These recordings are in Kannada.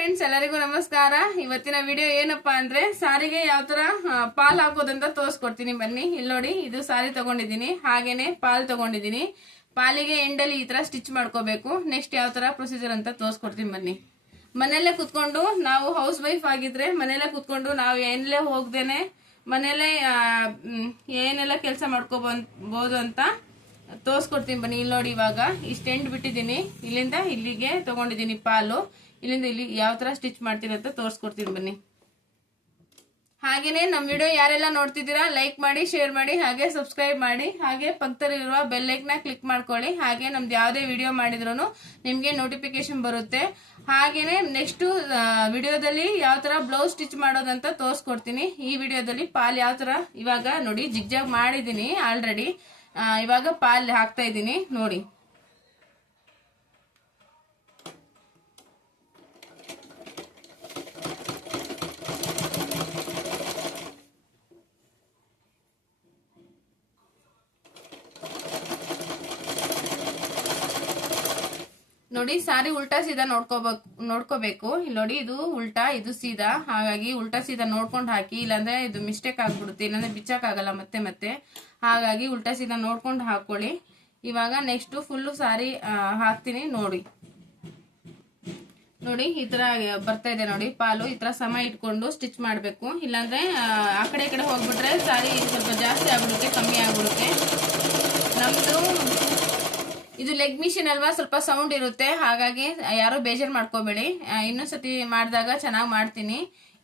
ಫ್ರೆಂಡ್ಸ್, ಎಲ್ಲರಿಗೂ ನಮಸ್ಕಾರ. ಇವತ್ತಿನ ವಿಡಿಯೋ ಏನಪ್ಪಾ ಅಂದ್ರೆ ಸಾರಿಗೆ ಯಾವ ತರ ಪಾಲ್ ಹಾಕೋದಂತ ತೋರಿಸ್ಕೊಡ್ತೀನಿ ಬನ್ನಿ. ಇಲ್ಲಿ ನೋಡಿ, ಇದು ಸಾರಿ ತಗೊಂಡಿದ್ದೀನಿ, ಹಾಗೇನೆ ಪಾಲ್ ತಗೊಂಡಿದ್ದೀನಿ. ಪಾಲಿಗೆ ಎಂಡಲ್ಲಿ ಈ ತರ ಸ್ಟಿಚ್ ಮಾಡ್ಕೋಬೇಕು. ನೆಕ್ಸ್ಟ್ ಯಾವ ತರ ಪ್ರೊಸೀಜರ್ ಅಂತ ತೋರಿಸ್ಕೊಡ್ತೀನಿ ಬನ್ನಿ. ಮನೆಯಲ್ಲೇ ಕುತ್ಕೊಂಡು, ನಾವು ಹೌಸ್ ವೈಫ್ ಆಗಿದ್ರೆ ಮನೆಯಲ್ಲೇ ಕುತ್ಕೊಂಡು ನಾವು ಎಲ್ಲೇ ಹೋಗ್ದೇನೆ ಮನೆಯಲ್ಲೇ ಏನೆಲ್ಲ ಕೆಲಸ ಮಾಡ್ಕೋಬಹುದು ಅಂತ ತೋರಿಸ್ಕೊಡ್ತೀನಿ ಬನ್ನಿ. ಇಲ್ಲಿ ನೋಡಿ, ಇವಾಗ ಇಷ್ಟು ಎಂಡ್ ಬಿಟ್ಟಿದ್ದೀನಿ, ಇಲ್ಲಿಂದ ಇಲ್ಲಿಗೆ ತಗೊಂಡಿದ್ದೀನಿ ಪಾಲು. ಇಲ್ಲಿಂದ ಇಲ್ಲಿ ಯಾವ ತರ ಸ್ಟಿಚ್ ಮಾಡ್ತೀನಿ ಅಂತ ತೋರಿಸ್ಕೊಡ್ತೀನಿ ಬನ್ನಿ. ಹಾಗೇನೆ ನಮ್ಮ ವಿಡಿಯೋ ಯಾರೆಲ್ಲ ನೋಡ್ತಿದ್ದೀರಾ ಲೈಕ್ ಮಾಡಿ, ಶೇರ್ ಮಾಡಿ, ಹಾಗೆ ಸಬ್ಸ್ಕ್ರೈಬ್ ಮಾಡಿ, ಹಾಗೆ ಪಕ್ಕದಲ್ಲಿರುವ ಬೆಲ್ ಐಕಾನ್ ಕ್ಲಿಕ್ ಮಾಡ್ಕೊಳ್ಳಿ. ಹಾಗೆ ನಮ್ದು ಯಾವುದೇ ವಿಡಿಯೋ ಮಾಡಿದ್ರು ನಿಮ್ಗೆ ನೋಟಿಫಿಕೇಶನ್ ಬರುತ್ತೆ. ಹಾಗೇನೆ ನೆಕ್ಸ್ಟ್ ವಿಡಿಯೋದಲ್ಲಿ ಯಾವ ತರ ಬ್ಲೌಸ್ ಸ್ಟಿಚ್ ಮಾಡೋದಂತ ತೋರಿಸ್ಕೊಡ್ತೀನಿ. ಈ ವಿಡಿಯೋದಲ್ಲಿ ಪಾಲ್ ಯಾವ ತರ, ಇವಾಗ ನೋಡಿ ಜಿಗ್ಜಾಗ್ ಮಾಡಿದೀನಿ ಆಲ್ರೆಡಿ. ಇವಾಗ ಪಾಲ್ ಹಾಕ್ತಾ ಇದ್ದೀನಿ ನೋಡಿ. ನೋಡಿ, ಸಾರಿ ಉಲ್ಟಾ ಸೀದಾ ನೋಡ್ಕೋಬೇಕು. ಇಲ್ಲಿ ನೋಡಿ, ಇದು ಉಲ್ಟಾ, ಇದು ಸೀದಾ. ಹಾಗಾಗಿ ಉಲ್ಟಾ ಸೀದಾ ನೋಡ್ಕೊಂಡು ಹಾಕಿ, ಇಲ್ಲಾಂದ್ರೆ ಇದು ಮಿಸ್ಟೇಕ್ ಆಗ್ಬಿಡುತ್ತೆ, ಇಲ್ಲಾಂದ್ರೆ ಬಿಚ್ಚಕ್ ಆಗಲ್ಲ ಮತ್ತೆ. ಹಾಗಾಗಿ ಉಲ್ಟಾ ಸೀದಾ ನೋಡ್ಕೊಂಡು ಹಾಕೊಳ್ಳಿ. ಇವಾಗ ನೆಕ್ಸ್ಟ್ ಫುಲ್ಲು ಸಾರಿ ಹಾಕ್ತೀನಿ ನೋಡಿ. ನೋಡಿ, ಈ ತರ ಬರ್ತಾ ಇದೆ ನೋಡಿ ಪಾಲು. ಈ ತರ ಸಮ ಇಟ್ಕೊಂಡು ಸ್ಟಿಚ್ ಮಾಡ್ಬೇಕು, ಇಲ್ಲಾಂದ್ರೆ ಆ ಕಡೆ ಈ ಕಡೆ ಹೋಗ್ಬಿಟ್ರೆ ಸಾರಿ ಸ್ವಲ್ಪ ಜಾಸ್ತಿ ಆಗ್ಬಿಡುತ್ತೆ, ಕಮ್ಮಿ ಆಗ್ಬಿಡುತ್ತೆ. ನಮ್ದು ಇದು ಲೆಗ್ ಮಿಷಿನ್ ಅಲ್ವಾ, ಸ್ವಲ್ಪ ಸೌಂಡ್ ಇರುತ್ತೆ, ಹಾಗಾಗಿ ಯಾರು ಬೇಜಾರು ಮಾಡ್ಕೋಬೇಡಿ. ಇನ್ನೊಂದ್ಸತಿ ಮಾಡಿದಾಗ ಚೆನ್ನಾಗಿ ಮಾಡ್ತೀನಿ.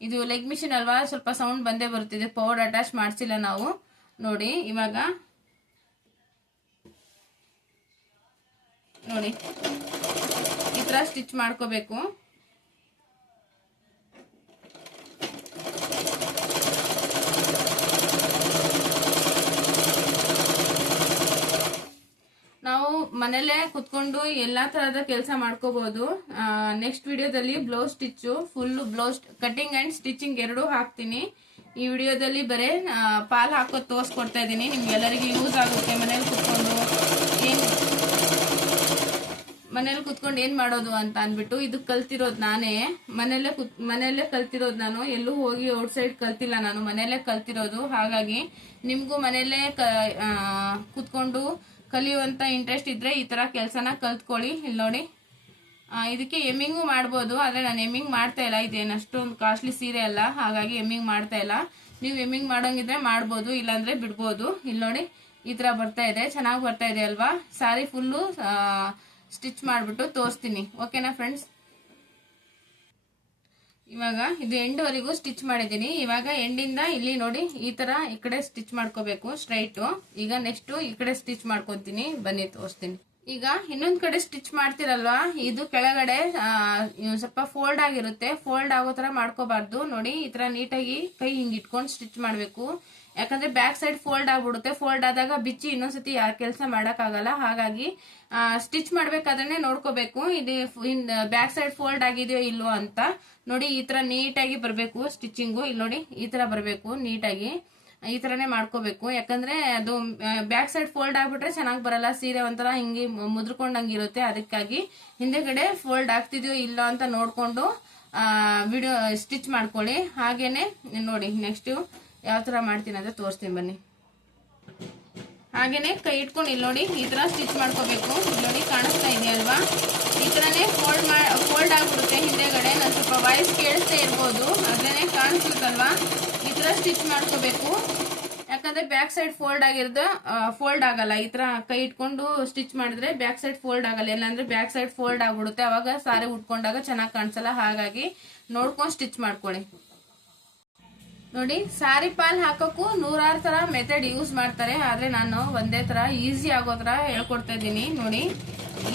ಇದು ಲೆಗ್ ಮಿಷಿನ್ ಅಲ್ವಾ, ಸ್ವಲ್ಪ ಸೌಂಡ್ ಬಂದೇ ಬರುತ್ತಿದೆ. ಪವರ್ ಅಟ್ಯಾಚ್ ಮಾಡಿಸಿಲ್ಲ ನಾವು. ನೋಡಿ, ಇವಾಗ ನೋಡಿ ಈ ತರ ಸ್ಟಿಚ್ ಮಾಡ್ಕೋಬೇಕು. ನಾವು ಮನೇಲೆ ಕುತ್ಕೊಂಡು ಎಲ್ಲಾ ತರದ ಕೆಲಸ ಮಾಡ್ಕೋಬಹುದು. ನೆಕ್ಸ್ಟ್ ವಿಡಿಯೋದಲ್ಲಿ blouse stitch, full blouse cutting and stitching ಎರಡೂ ಹಾಕ್ತೀನಿ. ಈ ವಿಡಿಯೋದಲ್ಲಿ ಬರೇ ಪಾಲ್ ಹಾಕೋದು ತೋರಿಸ್ಕೊಡ್ತಾ ಇದ್ದೀನಿ. ನಿಮ್ಗೆಲ್ಲರಿಗೂ ಯೂಸ್ ಆಗುತ್ತೆ. ಮನೇಲಿ ಕುತ್ಕೊಂಡು ಏನ್ ಮಾಡೋದು ಅಂತ ಅಂದ್ಬಿಟ್ಟು ಇದು ಕಲ್ತಿರೋದು ನಾನೇ. ಮನೆಯಲ್ಲೇ ಕಲ್ತಿರೋದು ನಾನು. ಎಲ್ಲೂ ಹೋಗಿ ಔಟ್ ಸೈಡ್ ಕಲ್ತಿಲ್ಲ ನಾನು, ಮನೆಯಲ್ಲೇ ಕಲ್ತಿರೋದು. ಹಾಗಾಗಿ ನಿಮ್ಗೂ ಮನೆಯಲ್ಲೇ ಕುತ್ಕೊಂಡು ಕಲಿಯುವಂತ ಇಂಟ್ರೆಸ್ಟ್ ಇದ್ರೆ ಈ ತರ ಕೆಲಸನ ಕಲ್ತ್ಕೊಳ್ಳಿ. ಇಲ್ಲಿ ನೋಡಿ, ಇದಕ್ಕೆ ಎಮ್ಮಿಂಗು ಮಾಡ್ಬೋದು, ಆದ್ರೆ ನಾನು ಎಮ್ಮಿಂಗ್ ಮಾಡ್ತಾ ಇಲ್ಲ. ಇದೇನು ಅಷ್ಟೊಂದು ಕಾಸ್ಟ್ಲಿ ಸೀರೆ ಅಲ್ಲ, ಹಾಗಾಗಿ ಎಮ್ಮಿಂಗ್ ಮಾಡ್ತಾ ಇಲ್ಲ. ನೀವು ಎಮ್ಮಿಂಗ್ ಮಾಡೋಂಗಿದ್ರೆ ಮಾಡ್ಬೋದು, ಇಲ್ಲಾಂದ್ರೆ ಬಿಡ್ಬೋದು. ಇಲ್ಲಿ ನೋಡಿ, ಈ ತರ ಬರ್ತಾ ಇದೆ, ಚೆನ್ನಾಗಿ ಬರ್ತಾ ಇದೆ ಅಲ್ವಾ. ಸಾರಿ ಫುಲ್ಲು ಸ್ಟಿಚ್ ಮಾಡ್ಬಿಟ್ಟು ತೋರಿಸ್ತೀನಿ, ಓಕೆನಾ ಫ್ರೆಂಡ್ಸ್. ಇವಾಗ ಇದು ಎಂಡ್ ವರೆಗೂ ಸ್ಟಿಚ್ ಮಾಡಿದೀನಿ. ಇವಾಗ ಎಂಡಿಂದ ಇಲ್ಲಿ ನೋಡಿ ಈ ತರ ಈ ಕಡೆ ಸ್ಟಿಚ್ ಮಾಡ್ಕೋಬೇಕು ಸ್ಟ್ರೈಟ್. ಈಗ ನೆಕ್ಸ್ಟ್ ಈ ಕಡೆ ಸ್ಟಿಚ್ ಮಾಡ್ಕೊತೀನಿ, ಬನ್ನಿ ತೋರಿಸ್ತೀನಿ. ಈಗ ಇನ್ನೊಂದ್ ಕಡೆ ಸ್ಟಿಚ್ ಮಾಡ್ತಿರಲ್ವಾ, ಇದು ಕೆಳಗಡೆ ಸ್ವಲ್ಪ ಫೋಲ್ಡ್ ಆಗಿರುತ್ತೆ. ಫೋಲ್ಡ್ ಆಗೋ ತರ ಮಾಡ್ಕೋಬಾರ್ದು. ನೋಡಿ, ಈ ತರ ನೀಟಾಗಿ ಕೈ ಹಿಂಗ್ ಇಟ್ಕೊಂಡು ಸ್ಟಿಚ್ ಮಾಡ್ಬೇಕು. ಯಾಕಂದ್ರೆ ಬ್ಯಾಕ್ ಸೈಡ್ ಫೋಲ್ಡ್ ಆಗ್ಬಿಡುತ್ತೆ. ಫೋಲ್ಡ್ ಆದಾಗ ಬಿಚ್ಚಿ ಇನ್ನೊಂದ್ಸತಿ ಕೆಲಸ ಮಾಡಕ್ ಆಗಲ್ಲ. ಹಾಗಾಗಿ ಸ್ಟಿಚ್ ಮಾಡ್ಬೇಕಾದ್ರೆ ನೋಡ್ಕೋಬೇಕು, ಇದು ಬ್ಯಾಕ್ ಸೈಡ್ ಫೋಲ್ಡ್ ಆಗಿದೆಯೋ ಇಲ್ವೋ ಅಂತ. ನೋಡಿ, ಈ ತರ ನೀಟಾಗಿ ಬರ್ಬೇಕು ಸ್ಟಿಚಿಂಗು. ಇಲ್ಲಿ ನೋಡಿ, ಈ ತರ ಬರ್ಬೇಕು ನೀಟಾಗಿ. ಈ ತರನೇ ಮಾಡ್ಕೋಬೇಕು. ಯಾಕಂದ್ರೆ ಅದು ಬ್ಯಾಕ್ ಸೈಡ್ ಫೋಲ್ಡ್ ಆಗ್ಬಿಟ್ರೆ ಚೆನ್ನಾಗಿ ಬರಲ್ಲ. ಸೀರೆ ಒಂಥರ ಹಿಂಗೆ ಮುದ್ರಕೊಂಡಂಗಿರುತ್ತೆ. ಅದಕ್ಕಾಗಿ ಹಿಂದೆಗಡೆ ಫೋಲ್ಡ್ ಆಗ್ತಿದ್ಯೋ ಇಲ್ಲ ಅಂತ ನೋಡ್ಕೊಂಡು ವಿಡಿಯೋ ಸ್ಟಿಚ್ ಮಾಡ್ಕೊಳ್ಳಿ. ಹಾಗೇನೆ ನೋಡಿ, ನೆಕ್ಸ್ಟ್ ಯಾವ ತರ ಮಾಡ್ತೀನಿ ಅಂತ ತೋರಿಸ್ತೀನಿ ಬನ್ನಿ. ಹಾಗೇನೆ ಕೈ ಇಟ್ಕೊಂಡು ಇಲ್ಲಿ ನೋಡಿ ಈ ತರ ಸ್ಟಿಚ್ ಮಾಡ್ಕೋಬೇಕು. ಇಲ್ಲಿ ನೋಡಿ, ಕಾಣಿಸ್ತಾ ಇದೆಯಲ್ವಾ, ಈ ತರನೇ ಫೋಲ್ಡ್ ಆಗ್ಬಿಡುತ್ತೆ ಹಿಂದೆಗಡೆ. ನಾನು ಸ್ವಲ್ಪ ವಾಯ್ಸ್ ಕೇಳಿಸ್ತಾ ಇರ್ಬೋದು, ಅದೇನೆ ಕಾಣಿಸುತ್ತಲ್ವಾ. ಈ ತರ ಸ್ಟಿಚ್ ಮಾಡ್ಕೋಬೇಕು. ಯಾಕಂದ್ರೆ ಬ್ಯಾಕ್ ಸೈಡ್ ಫೋಲ್ಡ್ ಆಗಲ್ಲ. ಈ ತರ ಕೈ ಇಟ್ಕೊಂಡು ಸ್ಟಿಚ್ ಮಾಡಿದ್ರೆ ಬ್ಯಾಕ್ ಸೈಡ್ ಫೋಲ್ಡ್ ಆಗಲ್ಲ, ಇಲ್ಲಾಂದ್ರೆ ಬ್ಯಾಕ್ ಸೈಡ್ ಫೋಲ್ಡ್ ಆಗ್ಬಿಡುತ್ತೆ. ಅವಾಗ ಸಾರಿ ಉಟ್ಕೊಂಡಾಗ ಚೆನ್ನಾಗಿ ಕಾಣಿಸಲ್ಲ. ಹಾಗಾಗಿ ನೋಡ್ಕೊಂಡು ಸ್ಟಿಚ್ ಮಾಡ್ಕೊಳ್ಳಿ. ನೋಡಿ, ಸಾರಿ ಪಾಲ್ ಹಾಕೋಕ್ಕೂ 100 ತರ ಮೆಥಡ್ ಯೂಸ್ ಮಾಡ್ತಾರೆ, ಆದ್ರೆ ನಾನು ಒಂದೇ ತರ ಈಸಿ ಆಗೋ ತರ ಹೇಳ್ಕೊಡ್ತಾ ಇದ್ದೀನಿ. ನೋಡಿ,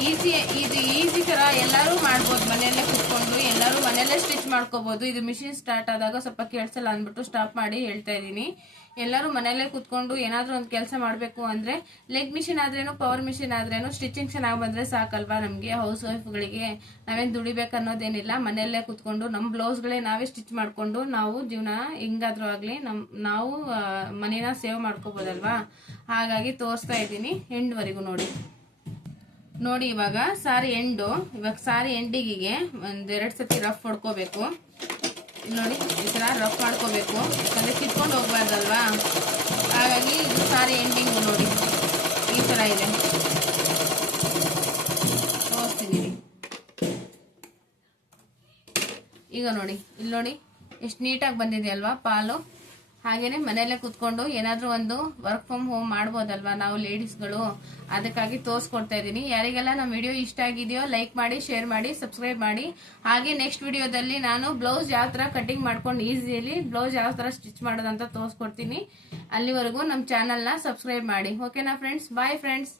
ಈಸಿ ತರ ಎಲ್ಲರೂ ಮಾಡ್ಬೋದು. ಮನೆಯಲ್ಲೇ ಕುತ್ಕೊಂಡು ಎಲ್ಲರೂ ಮನೆಯಲ್ಲೇ ಸ್ಟಿಚ್ ಮಾಡ್ಕೋಬಹುದು. ಇದು ಮಿಷಿನ್ ಸ್ಟಾರ್ಟ್ ಆದಾಗ ಸ್ವಲ್ಪ ಕೇಳಿಸಲ್ಲ ಅಂದ್ಬಿಟ್ಟು ಸ್ಟಾಪ್ ಮಾಡಿ ಹೇಳ್ತಾ ಇದ್ದೀನಿ. ಎಲ್ಲರೂ ಮನೆಯಲ್ಲೇ ಕುತ್ಕೊಂಡು ಏನಾದ್ರೂ ಒಂದು ಕೆಲಸ ಮಾಡ್ಬೇಕು ಅಂದ್ರೆ, ಲೆಗ್ ಮಿಷಿನ್ ಆದ್ರೇನು ಪವರ್ ಮಿಷಿನ್ ಆದ್ರೇನು ಸ್ಟಿಚಿಂಗ್ ಚೆನ್ನಾಗಿ ಬಂದ್ರೆ ಸಾಕಲ್ವಾ. ನಮ್ಗೆ ಹೌಸ್ ವೈಫ್ಗಳಿಗೆ ನಾವೇನ್ ದುಡಿಬೇಕು ಅನ್ನೋದೇನಿಲ್ಲ. ಮನೆಯಲ್ಲೇ ಕುತ್ಕೊಂಡು ನಮ್ಮ ಬ್ಲೌಸ್ಗಳೇ ನಾವೇ ಸ್ಟಿಚ್ ಮಾಡ್ಕೊಂಡು ನಾವು ಜೀವನ ಹಿಂಗಾದ್ರೂ ಆಗ್ಲಿ ನಾವು ಮನೇನ ಸೇವ್ ಮಾಡ್ಕೋಬಹುದಲ್ವಾ. ಹಾಗಾಗಿ ತೋರಿಸ್ತಾ ಇದ್ದೀನಿ ಎಂಡ್ ವರೆಗೂ ನೋಡಿ. ನೋಡಿ ಇವಾಗ ಸಾರಿ ಎಂಡಿಗೆ ಒಂದೆರಡು ಸತಿ ರಫ್ ಹೊಡ್ಕೋಬೇಕು. ನೋಡಿ ಈ ಥರ ರಫ್ ಮಾಡ್ಕೋಬೇಕು, ಯಾಕಂದರೆ ಕಿತ್ಕೊಂಡು ಹೋಗ್ಬಾರ್ದಲ್ವಾ. ಹಾಗಾಗಿ ಇದು ಸಾರಿ ಎಂಡಿಂಗು ನೋಡಿ ಈ ಥರ ಇದೆ. ತೋರಿಸ್ತಿದ್ದೀನಿ ಈಗ ನೋಡಿ. ಇಲ್ಲಿ ನೋಡಿ ಎಷ್ಟು ನೀಟಾಗಿ ಬಂದಿದೆ ಅಲ್ವಾ ಪಾಲು. ಹಾಗೇನೆ ಮನೆಯಲ್ಲೇ ಕುತ್ಕೊಂಡು ಏನಾದರೂ ಒಂದು ವರ್ಕ್ ಫ್ರಮ್ ಹೋಮ್ ಮಾಡ್ಬೋದಲ್ವಾ ನಾವು ಲೇಡೀಸ್ಗಳು. ಅದಕ್ಕಾಗಿ ತೋರಿಸ್ಕೊಡ್ತಾ ಇದ್ದೀನಿ. ಯಾರಿಗೆಲ್ಲ ನಮ್ಮ ವಿಡಿಯೋ ಇಷ್ಟ ಆಗಿದೆಯೋ ಲೈಕ್ ಮಾಡಿ, ಶೇರ್ ಮಾಡಿ, ಸಬ್ಸ್ಕ್ರೈಬ್ ಮಾಡಿ. ಹಾಗೆ ನೆಕ್ಸ್ಟ್ ವಿಡಿಯೋದಲ್ಲಿ ನಾನು ಬ್ಲೌಸ್ ಯಾವ ಥರ ಕಟಿಂಗ್ ಮಾಡ್ಕೊಂಡು ಈಸಿಯಲ್ಲಿ ಬ್ಲೌಸ್ ಯಾವ ಥರ ಸ್ಟಿಚ್ ಮಾಡೋದಂತ ತೋರಿಸ್ಕೊಡ್ತೀನಿ. ಅಲ್ಲಿವರೆಗೂ ನಮ್ಮ ಚಾನಲ್ನ ಸಬ್ಸ್ಕ್ರೈಬ್ ಮಾಡಿ. ಓಕೆನಾ ಫ್ರೆಂಡ್ಸ್? Bye friends.